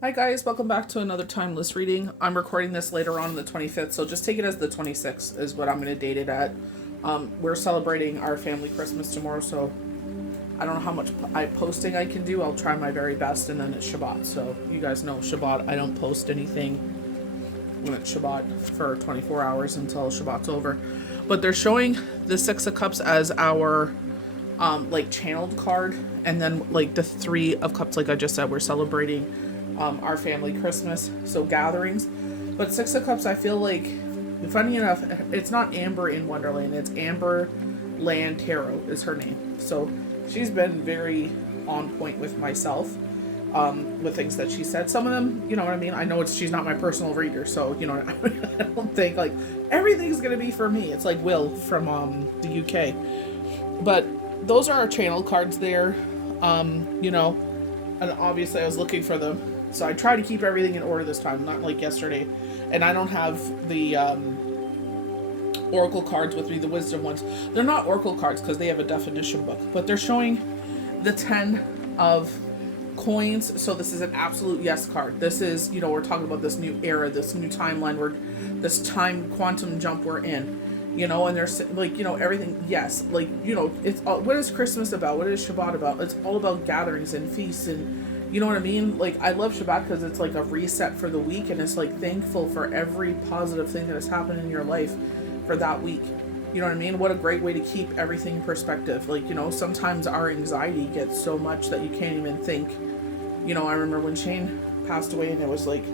Hi guys, welcome back to another timeless reading. I'm recording this later on the 25th, so just take it as the 26th is what I'm going to date it at. We're celebrating our family Christmas tomorrow, so I don't know how much posting I can do. I'll try my very best, and then it's Shabbat. So you guys know Shabbat, I don't post anything when it's Shabbat for 24 hours until Shabbat's over. But they're showing the Six of Cups as our like channeled card, and then like the Three of Cups, like I just said, we're celebrating our family Christmas, so gatherings. But Six of Cups, I feel like, funny enough, it's not Amber in Wonderland, it's Amber Land Tarot is her name. So she's been very on point with myself, with things that she said. Some of them, you know what I mean? I know she's not my personal reader, so, you know, I don't think, like, everything's going to be for me. It's like Will from the UK. But those are our channel cards there, you know, and obviously I was looking for them. So I try to keep everything in order this time, not like yesterday. And I don't have the oracle cards with me, the wisdom ones. They're not oracle cards because they have a definition book, but they're showing the 10 of coins. So this is an absolute yes card. This is, you know, we're talking about this new era, this new timeline, where this time quantum jump we're in. You know, and there's like, you know, everything, yes, like, you know, it's all, what is Christmas about? What is Shabbat about? It's all about gatherings and feasts, and you know what I mean? Like, I love Shabbat because it's like a reset for the week, and it's like thankful for every positive thing that has happened in your life for that week. You know what I mean? What a great way to keep everything in perspective. Like, you know, sometimes our anxiety gets so much that you can't even think. You know, I remember when Shane passed away, and it was like,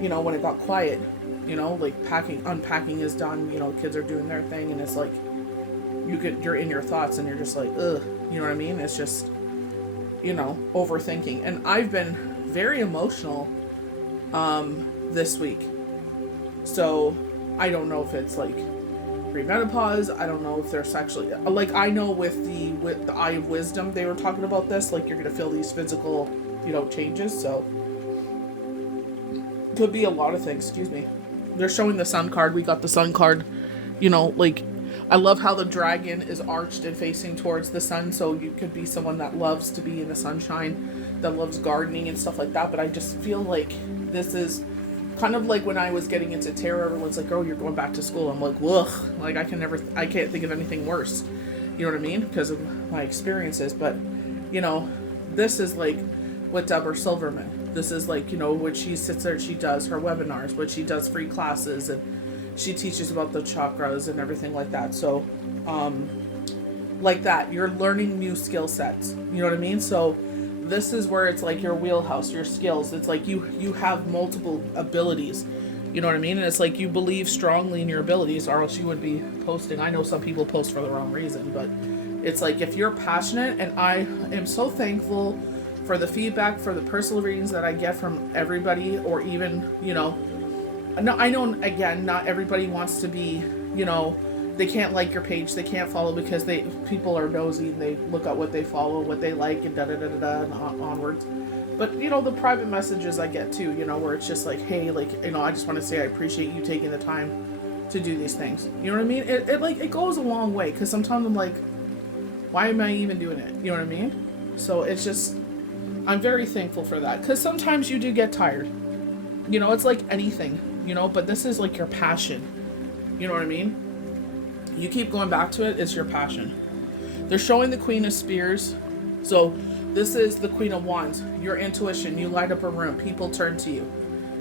you know, when it got quiet, you know, like unpacking is done, you know, kids are doing their thing, and it's like you're in your thoughts, and you're just like, ugh, you know what I mean? It's just, you know, overthinking. And I've been very emotional this week. So I don't know if it's like premenopause. I don't know if there's actually, like, I know with the Eye of Wisdom, they were talking about this, like, you're gonna feel these physical, you know, changes. So could be a lot of things. Excuse me. They're showing the Sun card. We got the Sun card. You know, like, I love how the dragon is arched and facing towards the sun, so you could be someone that loves to be in the sunshine, that loves gardening and stuff like that. But I just feel like this is kind of like when I was getting into tarot, everyone's like, oh, you're going back to school. I'm like, ugh, like, I can't think of anything worse. You know what I mean? Because of my experiences. But, you know, this is like with Deborah Silverman. This is like, you know, when she sits there, she does her webinars, when she does free classes, and she teaches about the chakras and everything like that. So, like that, you're learning new skill sets. You know what I mean? So this is where it's like your wheelhouse, your skills. It's like you have multiple abilities. You know what I mean? And it's like you believe strongly in your abilities, or else you would be posting. I know some people post for the wrong reason, but it's like if you're passionate, and I am so thankful for the feedback, for the personal readings that I get from everybody, or even, you know, no, I know, again, not everybody wants to be, you know, they can't like your page, they can't follow because people are nosy, and they look at what they follow, what they like, and da-da-da-da-da, and onwards. But, you know, the private messages I get too, you know, where it's just like, hey, like, you know, I just want to say I appreciate you taking the time to do these things. You know what I mean? It goes a long way, because sometimes I'm like, why am I even doing it? You know what I mean? So it's just, I'm very thankful for that, because sometimes you do get tired. You know, it's like anything, you know, but this is like your passion. You know what I mean? You keep going back to it, it's your passion. They're showing the Queen of Spears. So this is the Queen of Wands. Your intuition, you light up a room, people turn to you.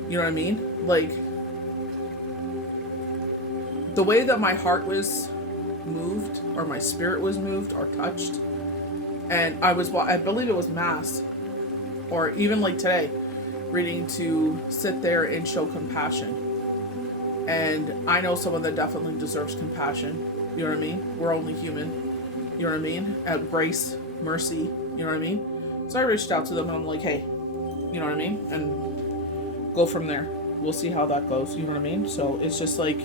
You know what I mean? Like, the way that my heart was moved, or my spirit was moved or touched, and I believe it was Mass, or even like today, reading, to sit there and show compassion. And I know someone that definitely deserves compassion. You know what I mean? We're only human. You know what I mean? At grace, mercy. You know what I mean? So I reached out to them, and I'm like, hey, you know what I mean? And go from there. We'll see how that goes. You know what I mean? So it's just like,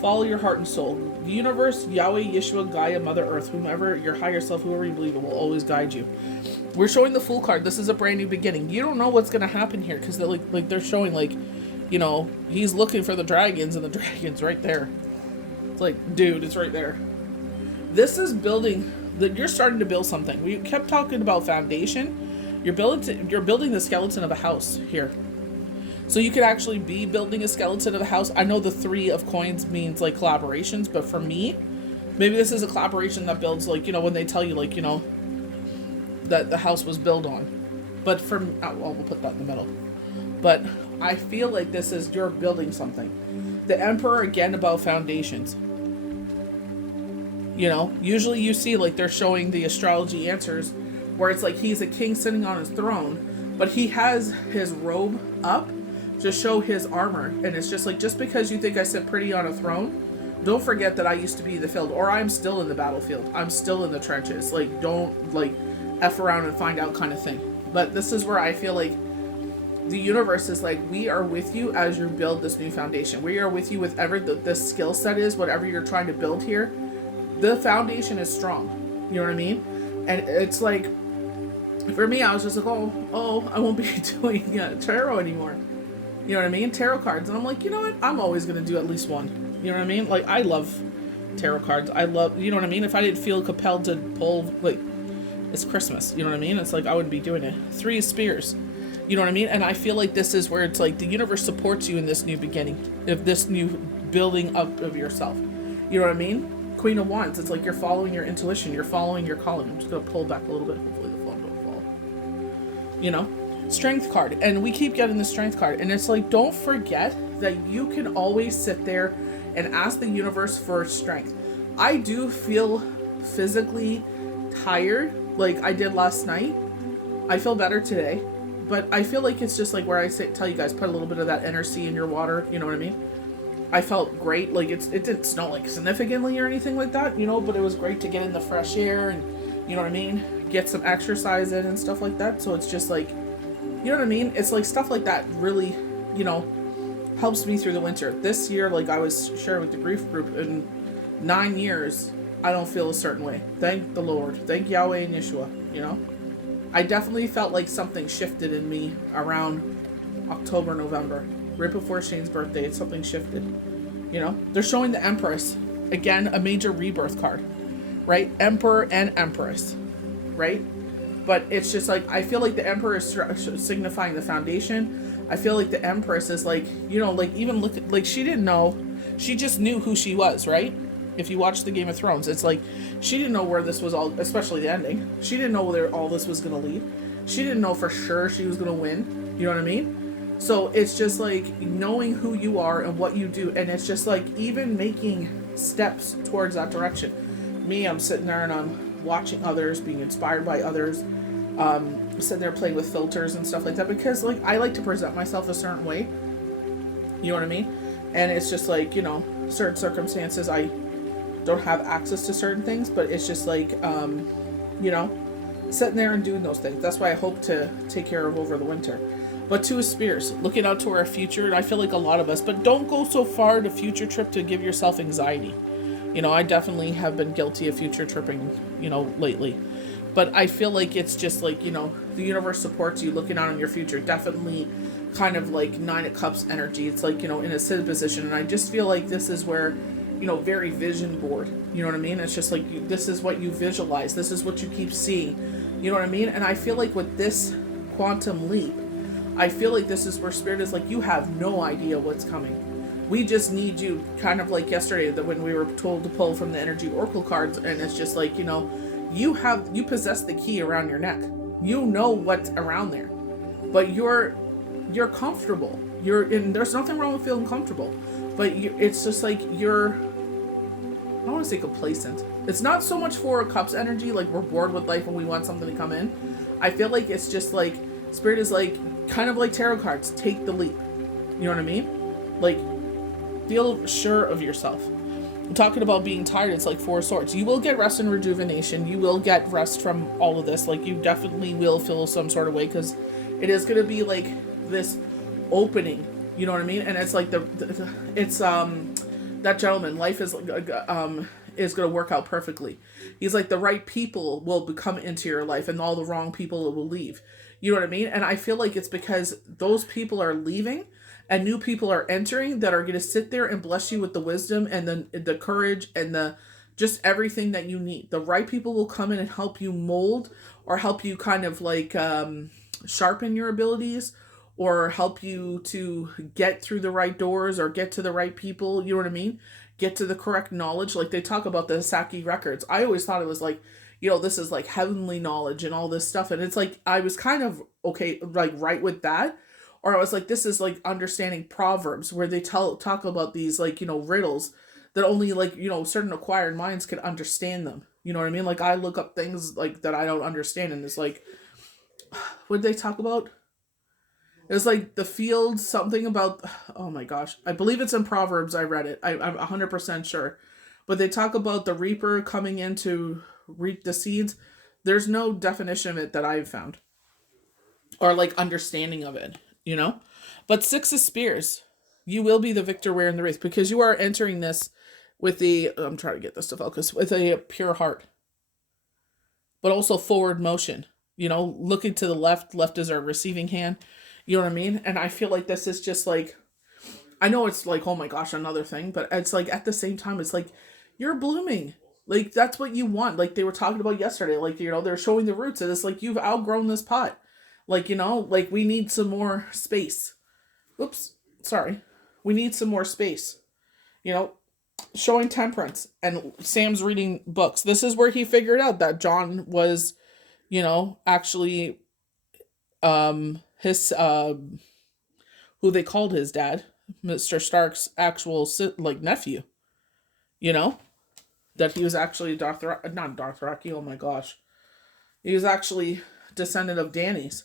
follow your heart and soul. The universe, Yahweh, Yeshua, Gaia, Mother Earth, whomever, your higher self, whoever you believe in, will always guide you. We're showing the Fool card. This is a brand new beginning. You don't know what's going to happen here, because they're showing, like, you know, he's looking for the dragons, and the dragon's right there. It's like, dude, it's right there. This is building, that you're starting to build something. We kept talking about foundation, You're building the skeleton of a house here. So you could actually be building a skeleton of a house. I know the 3 of coins means like collaborations, but for me, maybe this is a collaboration that builds like, when they tell you like, that the house was built on. But we'll put that in the middle. But I feel like this is, you're building something. The Emperor, again, about foundations. Usually you see like they're showing the astrology answers where it's like he's a king sitting on his throne, but he has his robe up to show his armor. And it's just like, just because you think I sit pretty on a throne, don't forget that I used to be in the field, or I'm still in the battlefield. I'm still in the trenches. Like, don't like F around and find out kind of thing. But this is where I feel like the universe is like, we are with you as you build this new foundation. We are with you with this skill set is, whatever you're trying to build here. The foundation is strong. You know what I mean? And it's like, for me, I was just like, I won't be doing tarot anymore. You know what I mean? Tarot cards. And I'm like, you know what? I'm always going to do at least one. You know what I mean? Like, I love tarot cards. I love, you know what I mean? If I didn't feel compelled to pull, like, it's Christmas. You know what I mean? It's like, I wouldn't be doing it. 3 of Spears. You know what I mean? And I feel like this is where it's like the universe supports you in this new beginning, of this new building up of yourself. You know what I mean? Queen of Wands. It's like you're following your intuition. You're following your calling. I'm just going to pull back a little bit. Hopefully the phone don't fall. Strength card. And we keep getting the strength card. And it's like, don't forget that you can always sit there and ask the universe for strength. I do feel physically tired like I did last night. I feel better today. But I feel like it's just like where I tell you guys, put a little bit of that inner sea in your water. You know what I mean? I felt great. Like it didn't snow like significantly or anything like that, but it was great to get in the fresh air and, you know what I mean? Get some exercise in and stuff like that. So it's just like, you know what I mean? It's like stuff like that really, helps me through the winter. This year, like I was sharing with the grief group, in 9 years, I don't feel a certain way. Thank the Lord. Thank Yahweh and Yeshua, I definitely felt like something shifted in me around October, November. Right before Shane's birthday, something shifted. They're showing the Empress. Again, a major rebirth card. Right? Emperor and Empress. Right? But it's just like, I feel like the Emperor is signifying the foundation. I feel like the Empress is like, like even look at, like she didn't know. She just knew who she was, right? If you watch the Game of Thrones, it's like she didn't know where this was all, especially the ending. She didn't know where all this was going to lead. She didn't know for sure she was going to win. You know what I mean? So it's just like knowing who you are and what you do. And it's just like even making steps towards that direction. Me, I'm sitting there and I'm watching others, being inspired by others, sitting there playing with filters and stuff like that. Because like I like to present myself a certain way. You know what I mean? And it's just like, certain circumstances I don't have access to certain things, but it's just like, sitting there and doing those things. That's why I hope to take care of over the winter. But 2 of Spears, looking out to our future, and I feel like a lot of us, but don't go so far to future trip to give yourself anxiety. I definitely have been guilty of future tripping, lately. But I feel like it's just like, the universe supports you looking out on your future. Definitely kind of like 9 of Cups energy. It's like, in a sit position. And I just feel like this is where, very vision board. You know what I mean? It's just like, this is what you visualize. This is what you keep seeing. You know what I mean? And I feel like with this quantum leap, I feel like this is where Spirit is like, you have no idea what's coming. We just need you, kind of like yesterday, that when we were told to pull from the energy oracle cards, and it's just like, you possess the key around your neck. You know what's around there. But you're comfortable. There's nothing wrong with feeling comfortable. But it's just like I don't want to say complacent. It's not so much 4 of Cups energy, like we're bored with life and we want something to come in. I feel like it's just like, Spirit is like, kind of like tarot cards, take the leap. You know what I mean? Like, feel sure of yourself. I'm talking about being tired, it's like 4 of Swords. You will get rest and rejuvenation. You will get rest from all of this. Like, you definitely will feel some sort of way, because it is going to be like this opening. You know what I mean? And it's like that gentleman, life is going to work out perfectly. He's like, the right people will come into your life and all the wrong people will leave. You know what I mean? And I feel like it's because those people are leaving and new people are entering that are going to sit there and bless you with the wisdom and the courage and the just everything that you need. The right people will come in and help you mold, or help you kind of like sharpen your abilities, or help you to get through the right doors or get to the right people. You know what I mean? Get to the correct knowledge. Like they talk about the Saki records. I always thought it was like, this is like heavenly knowledge and all this stuff. And it's like, I was kind of okay, like right with that. Or I was like, this is like understanding Proverbs, where they talk about these like, riddles that only like, certain acquired minds can understand them. You know what I mean? Like I look up things like that I don't understand, and it's like, what did they talk about? It was like the field, something about, oh my gosh. I believe it's in Proverbs. I read it. I'm 100% sure. But they talk about the reaper coming in to reap the seeds. There's no definition of it that I've found, or like understanding of it, But Six of Spears, you will be the victor wearing the wreath, because you are entering this with I'm trying to get this to focus, with a pure heart, but also forward motion, looking to the left. Left is our receiving hand. You know what I mean? And I feel like this is just like, I know it's like, oh my gosh, another thing, but it's like at the same time, it's like you're blooming. Like that's what you want. Like they were talking about yesterday, like, they're showing the roots, and it's like you've outgrown this pot. Like, like we need some more space. Oops, sorry. We need some more space. Showing temperance, and Sam's reading books. This is where he figured out that John was, actually his who they called his dad, Mr. Stark's actual like nephew. That he was actually not Dothraki. Oh my gosh, he was actually descendant of Dany's.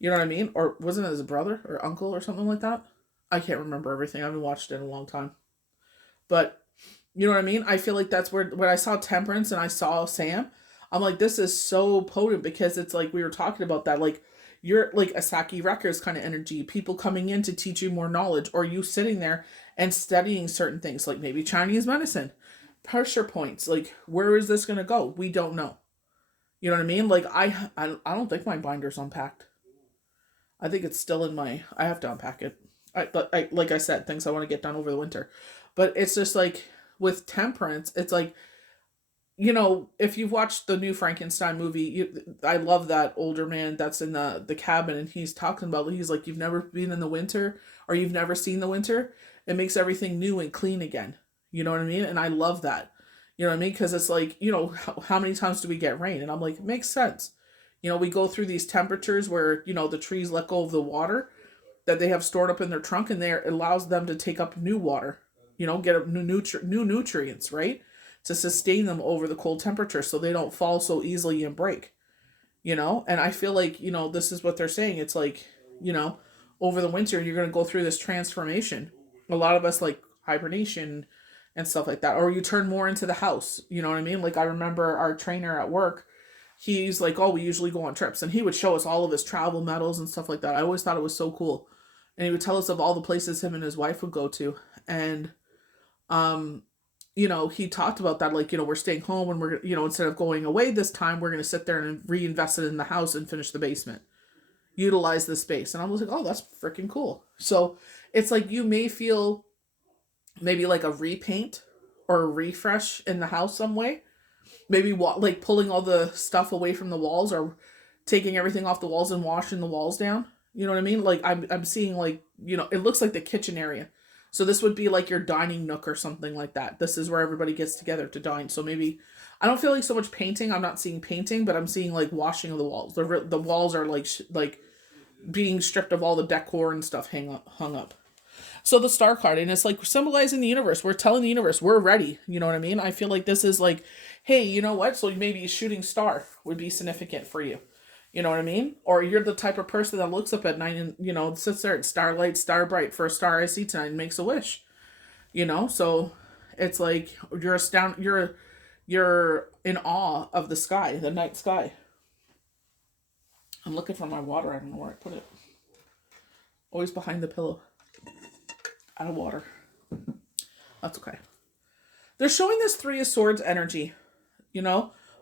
You know what I mean? Or wasn't it his brother or uncle or something like that? I can't remember everything. I haven't watched it in a long time. But you know what I mean? I feel like that's where, when I saw Temperance and I saw Sam, I'm like, this is so potent, because it's like we were talking about that, like you're like a Saki Records kind of energy, people coming in to teach you more knowledge, or you sitting there and studying certain things, like maybe Chinese medicine, pressure points, like where is this going to go? We don't know. You know what I mean? Like I don't think my binder's unpacked. I think it's still in I have to unpack it. I like I said, things I want to get done over the winter. But it's just like with Temperance, it's like, if you've watched the new Frankenstein movie, I love that older man that's in the cabin, and he's talking about, he's like, you've never been in the winter, or you've never seen the winter. It makes everything new and clean again. You know what I mean? And I love that. You know what I mean? Because it's like, how many times do we get rain? And I'm like, it makes sense. We go through these temperatures where, the trees let go of the water that they have stored up in their trunk, and it allows them to take up new water, get new nutrients, right? To sustain them over the cold temperature, so they don't fall so easily and break, And I feel like, this is what they're saying. It's like, over the winter, you're going to go through this transformation. A lot of us like hibernation and stuff like that, or you turn more into the house. You know what I mean? Like I remember our trainer at work, he's like, oh, we usually go on trips, and he would show us all of his travel medals and stuff like that. I always thought it was so cool. And he would tell us of all the places him and his wife would go to. And, he talked about that, like, we're staying home, and we're, instead of going away this time, we're going to sit there and reinvest it in the house and finish the basement. Utilize the space. And I was like, oh, that's freaking cool. So it's like, you may feel maybe like a repaint or a refresh in the house some way. Maybe like pulling all the stuff away from the walls, or taking everything off the walls and washing the walls down. You know what I mean? Like I'm seeing like, it looks like the kitchen area. So this would be like your dining nook or something like that. This is where everybody gets together to dine. So maybe, I don't feel like so much painting. I'm not seeing painting, but I'm seeing like washing of the walls. The walls are like being stripped of all the decor and stuff hung up. So the star card, and it's like symbolizing the universe. We're telling the universe we're ready. You know what I mean? I feel like this is like, hey, you know what? So maybe a shooting star would be significant for you. You know what I mean? Or you're the type of person that looks up at night and, sits there at starlight, star bright, for a star I see tonight, and makes a wish. So it's like you're astounded, you're in awe of the sky, the night sky. I'm looking for my water. I don't know where I put it. Always behind the pillow. Out of water. That's okay. They're showing this Three of Swords energy.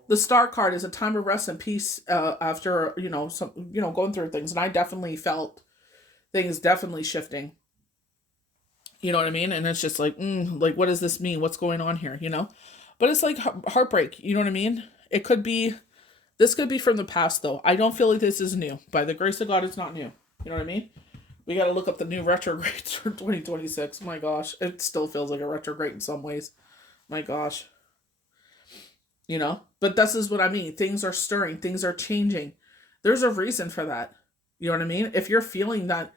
The star card is a time of rest and peace after, going through things. And I definitely felt things definitely shifting. You know what I mean? And it's just like, like, what does this mean? What's going on here? But it's like heartbreak. You know what I mean? It could be, this could be from the past though. I don't feel like this is new. By the grace of God, it's not new. You know what I mean? We got to look up the new retrogrades for 2026. My gosh, it still feels like a retrograde in some ways. My gosh. You know? But this is what I mean. Things are stirring, things are changing. There's a reason for that. You know what I mean? If you're feeling that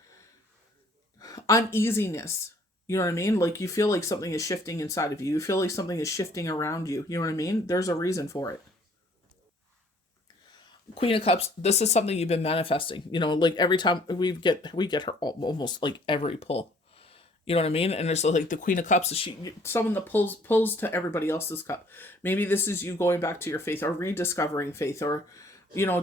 uneasiness, you know what I mean? Like you feel like something is shifting inside of you. You feel like something is shifting around you. You know what I mean? There's a reason for it. Queen of Cups, this is something you've been manifesting. You know, like every time we get her almost like every pull. You know what I mean? And it's like the Queen of Cups is someone that pulls to everybody else's cup. Maybe this is you going back to your faith or rediscovering faith, or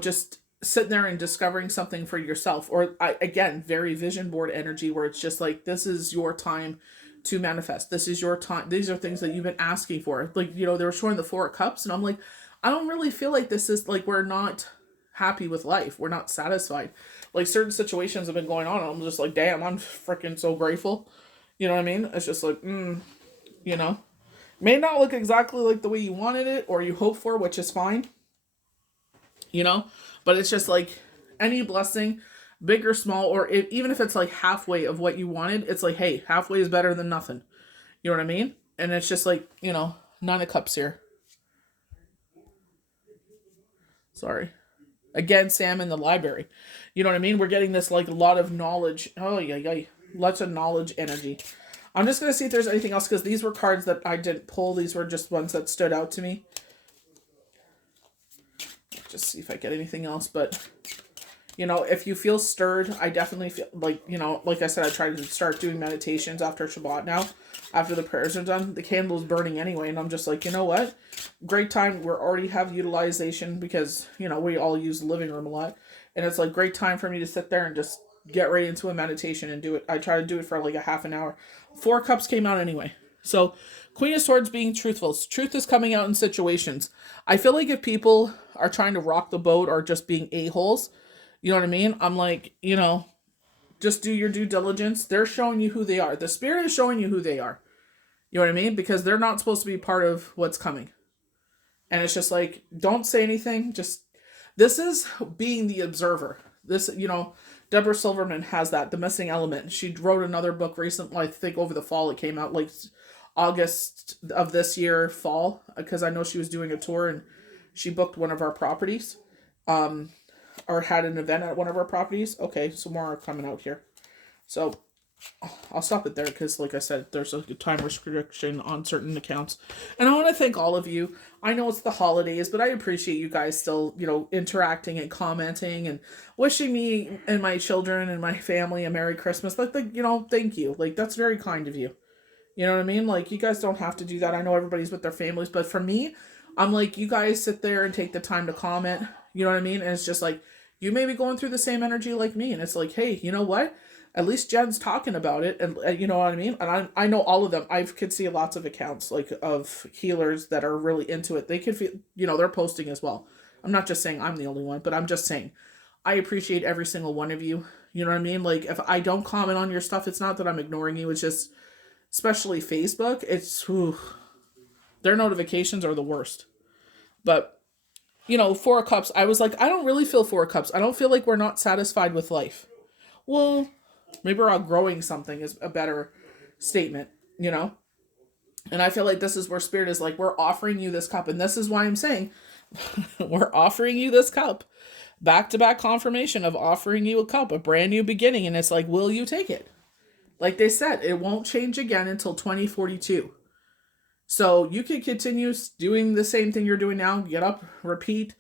just sitting there and discovering something for yourself. Or again, very vision board energy where it's just like this is your time to manifest. This is your time. These are things that you've been asking for. Like, they were showing the Four of Cups and I'm like, I don't really feel like this is like we're not happy with life. We're not satisfied. Like certain situations have been going on and I'm just like, damn, I'm freaking so grateful. You know what I mean? It's just like, you know, may not look exactly like the way you wanted it or you hope for, which is fine, but it's just like any blessing, big or small, or even if it's like halfway of what you wanted, it's like, hey, halfway is better than nothing. You know what I mean? And it's just like, Nine of Cups here. Sorry. Again, Sam in the library. You know what I mean? We're getting this like a lot of knowledge. Oh, yeah. Lots of knowledge energy. I'm just going to see if there's anything else because these were cards that I didn't pull. These were just ones that stood out to me. Just see if I get anything else. But, if you feel stirred, I definitely feel like, like I said, I try to start doing meditations after Shabbat now. After the prayers are done, the candle's burning anyway. And I'm just like, you know what? Great time. We already have utilization because, we all use the living room a lot. And it's like great time for me to sit there and just get right into a meditation and do it. I try to do it for like a half an hour. Four Cups came out anyway. So Queen of Swords being truthful. Truth is coming out in situations. I feel like if people are trying to rock the boat or just being a-holes, you know what I mean? I'm like, just do your due diligence. They're showing you who they are. The spirit is showing you who they are. You know what I mean? Because they're not supposed to be part of what's coming. And it's just like, don't say anything. Just, this is being the observer. This, Deborah Silverman has that, The Missing Element. She wrote another book recently, I think over the fall. It came out like August of this year, fall, because I know she was doing a tour and she booked one of our properties, or had an event at one of our properties. Okay, so more are coming out here. So I'll stop it there because, like I said, there's a time restriction on certain accounts. And I want to thank all of you. I know it's the holidays, but I appreciate you guys still, interacting and commenting and wishing me and my children and my family a Merry Christmas. Like, thank you. Like, that's very kind of you. You know what I mean? Like, you guys don't have to do that. I know everybody's with their families, but for me, I'm like, you guys sit there and take the time to comment. You know what I mean? And it's just like, you may be going through the same energy like me. And it's like, hey, you know what? At least Jen's talking about it, and you know what I mean? And I know all of them. I could see lots of accounts, like, of healers that are really into it. They could feel, they're posting as well. I'm not just saying I'm the only one, but I'm just saying, I appreciate every single one of you. You know what I mean? Like, if I don't comment on your stuff, it's not that I'm ignoring you. It's just, especially Facebook, it's, their notifications are the worst. But, Four of Cups, I was like, I don't really feel Four of Cups. I don't feel like we're not satisfied with life. Well, maybe we're outgrowing something is a better statement, And I feel like this is where Spirit is like, we're offering you this cup. And this is why I'm saying we're offering you this cup. Back-to-back confirmation of offering you a cup, a brand new beginning. And it's like, will you take it? Like they said, it won't change again until 2042. So you can continue doing the same thing you're doing now. Get up, repeat.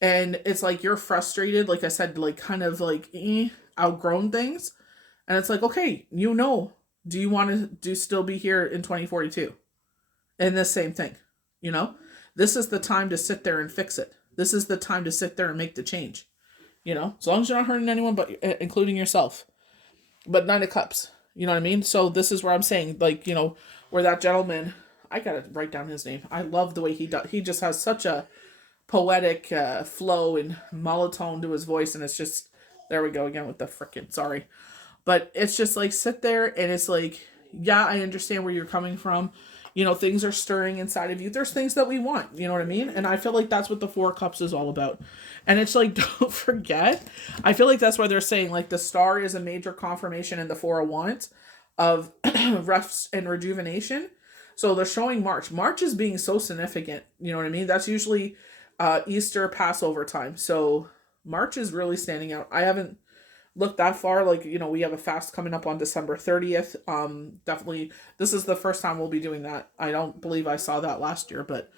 And it's like you're frustrated. Like I said, like kind of like outgrown things. And it's like, okay, do you want to still be here in 2042? And the same thing, This is the time to sit there and fix it. This is the time to sit there and make the change, As long as you're not hurting anyone, but including yourself. But Nine of Cups, you know what I mean? So this is where I'm saying, like, where that gentleman, I gotta write down his name. I love the way he does. He just has such a poetic flow and monotone to his voice, and it's just, there we go again with the frickin', sorry. But it's just like, sit there and it's like, yeah, I understand where you're coming from. You know, things are stirring inside of you. There's things that we want, you know what I mean? And I feel like that's what the Four of Cups is all about. And it's like, don't forget, I feel like that's why they're saying like the Star is a major confirmation in the Four of Wands of rest and rejuvenation. So they're showing March. March is being so significant, you know what I mean? That's usually Easter, Passover time. So March is really standing out. I haven't look that far. Like, you know, we have a fast coming up on December 30th. Definitely, this is the first time we'll be doing that. I don't believe I saw that last year, but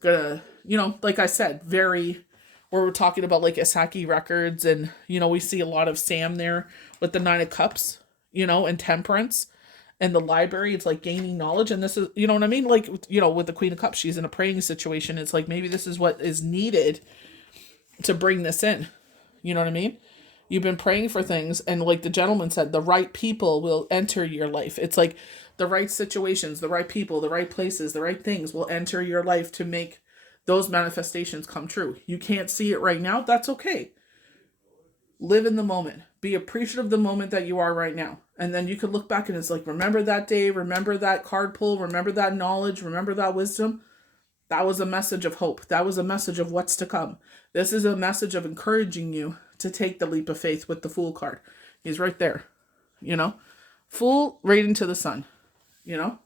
gonna, you know, like I said, very, we're talking about like Isaki Records, and, you know, we see a lot of Sam there with the Nine of Cups, you know, and Temperance. And the library, it's like gaining knowledge. And this is, you know what I mean? Like, you know, with the Queen of Cups, she's in a praying situation. It's like, maybe this is what is needed to bring this in. You know what I mean? You've been praying for things, and like the gentleman said, the right people will enter your life. It's like the right situations, the right people, the right places, the right things will enter your life to make those manifestations come true. You can't see it right now. That's okay. Live in the moment. Be appreciative of the moment that you are right now. And then you could look back and it's like, remember that day, remember that card pull, remember that knowledge, remember that wisdom. That was a message of hope. That was a message of what's to come. This is a message of encouraging you to take the leap of faith with the Fool card. He's right there, you know? Fool right into the sun, you know?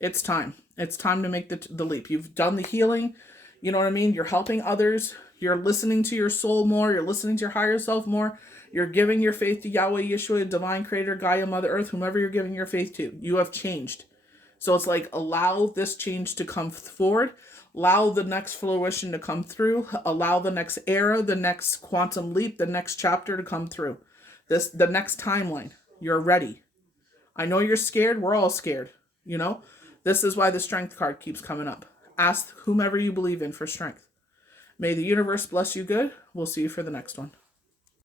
It's time. It's time to make the leap. You've done the healing, you know what I mean? You're helping others. You're listening to your soul more. You're listening to your higher self more. You're giving your faith to Yahweh, Yeshua, Divine Creator, Gaia, Mother Earth, whomever you're giving your faith to. You have changed. So it's like, allow this change to come forward. Allow the next fruition to come through. Allow the next era, the next quantum leap, the next chapter to come through. The next timeline. You're ready. I know you're scared. We're all scared. You know? This is why the Strength card keeps coming up. Ask whomever you believe in for strength. May the universe bless you good. We'll see you for the next one.